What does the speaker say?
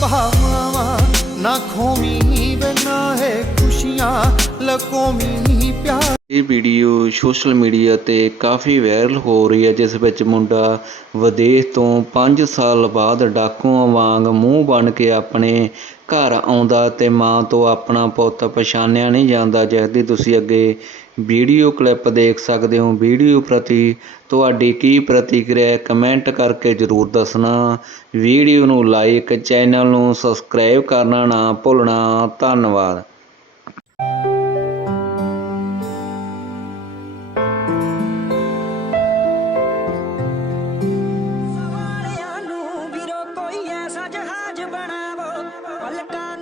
ਭਾਵਾਂ ਨਾ ਖੋਮੀ ਬਨਾ ਹੈ ਖੁਸ਼ੀਆਂ ਲਕੋਮੀ ਪਿਆਰ। ਇਹ ਵੀਡੀਓ ਸੋਸ਼ਲ ਮੀਡੀਆ ਤੇ ਕਾਫੀ ਵਾਇਰਲ ਹੋ ਰਹੀ ਹੈ, ਜਿਸ ਵਿੱਚ ਮੁੰਡਾ ਵਿਦੇਸ਼ ਤੋਂ 5 ਸਾਲ ਬਾਅਦ ਡਾਕੂਆਂ ਵਾਂਗ ਮੂੰਹ ਬਣ ਕੇ ਆਪਣੇ ਘਰ ਆਉਂਦਾ ਤੇ ਮਾਂ ਤੋਂ ਆਪਣਾ ਪੁੱਤ ਪਛਾਣਿਆ ਨਹੀਂ ਜਾਂਦਾ। ਜਿਸ ਦੀ ਤੁਸੀਂ ਅੱਗੇ ਵੀਡੀਓ ਕਲਿੱਪ ਦੇਖ ਸਕਦੇ ਹੋ। ਵੀਡੀਓ ਪ੍ਰਤੀ ਤੁਹਾਡੀ ਕੀ ਪ੍ਰਤੀਕਿਰਿਆ ਹੈ, ਕਮੈਂਟ ਕਰਕੇ ਜਰੂਰ ਦੱਸਣਾ। ਵੀਡੀਓ ਨੂੰ ਲਾਈਕ, ਚੈਨਲ ਨੂੰ ਸਬਸਕ੍ਰਾਈਬ ਕਰਨਾ ਨਾ ਭੁੱਲਣਾ। ਧੰਨਵਾਦ। con la cara.